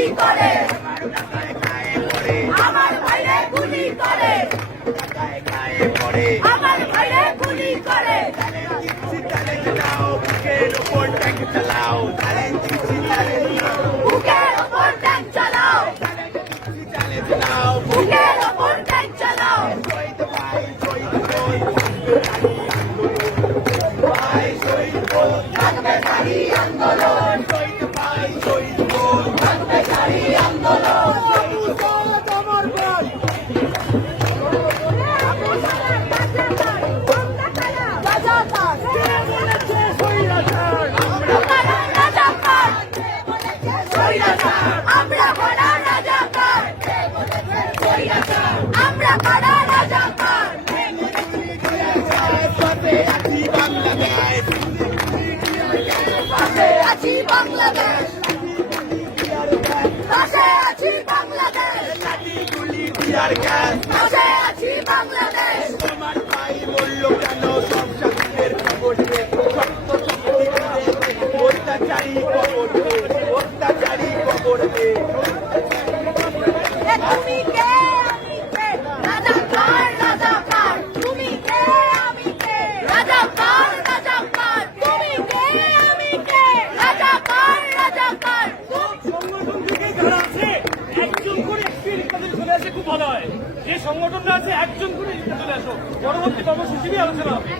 গুলি করে আমার ভাইরে গুলি করে আমার ভাইরে গুলি করে চালাও বুকের ওপর ট্যাঙ্ক চালাও বুকের ওপর ট্যাঙ্ক চালাও থাকবে নারী আন্দোলন আছি বাংলাদেশ। পাশে আছি বাংলাদেশ। লাঠি গুলি বিয়ার গ্যাস পাশে আছি বাংলাদেশ। চলে খুব ভালো হয়। যে সংগঠনটা আছে, একজন করে চলে আসো। পরবর্তী কর্মসূচি নিয়ে আলোচনা হবে।